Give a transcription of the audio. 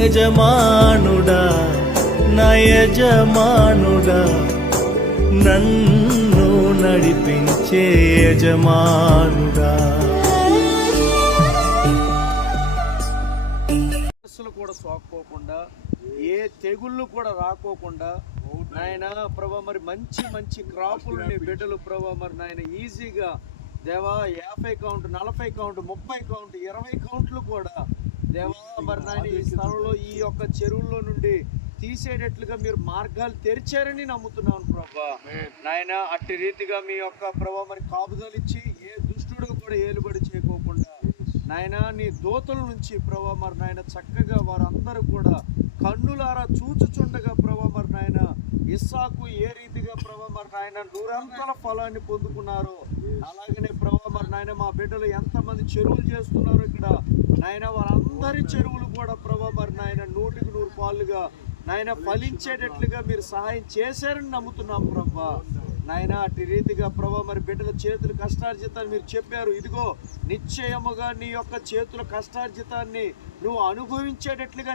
యజమానుడా నా యజమానుడా నన్ను నడిపించే యజమానుడా. కూడా సోకపోకుండా ఏ తెగుళ్ళు కూడా రాకోకుండా నాయన ప్రభా మరి మంచి మంచి క్రాపులు నీ బిడ్డలు ప్రభా మరి నాయన ఈజీగా దేవా 50 కౌంట్ 40 కౌంట్ 30 కౌంట్ 20 కౌంట్లు కూడా దేవా మరి నాయన ఈ స్థలంలో ఈ యొక్క చెరువుల్లో నుండి తీసేటట్లుగా మీరు మార్గాలు తెరిచారని నమ్ముతున్నాను ప్రభా నాయన. అట్టి రీతిగా మీ యొక్క ప్రభా మరి కాపుదలు ఇచ్చి ఏ దుష్టుడు కూడా ఏలుబడి చేయకోకుండా నాయన నీ దూతల నుంచి ప్రభా మరి నాయన చక్కగా వారందరూ కూడా కన్నులారా చూచుచుండగా ప్రభా మరి నాయన ఇస్సాకు ఏ రీతిగా ప్రభా మరి నాయన 100 ఫలాన్ని పొందుకున్నారో అలాగనే ప్రభా మరి నాయన మా బిడ్డలు ఎంతమంది చెరువులు చేస్తున్నారు ఇక్కడ నాయన వారందరి చెరువులు కూడా ప్రభా మరి నాయన 100కి 100 పాలుగా నాయన ఫలించేటట్లుగా మీరు సహాయం చేశారని నమ్ముతున్నాం ప్రభా నాయన. అట్టి రీతిగా ప్రభా మరి బిడ్డల చేతుల కష్టార్జితాన్ని మీరు చెప్పారు, ఇదిగో నిశ్చయముగా నీ యొక్క చేతుల కష్టార్జితాన్ని నువ్వు అనుభవించేటట్లుగా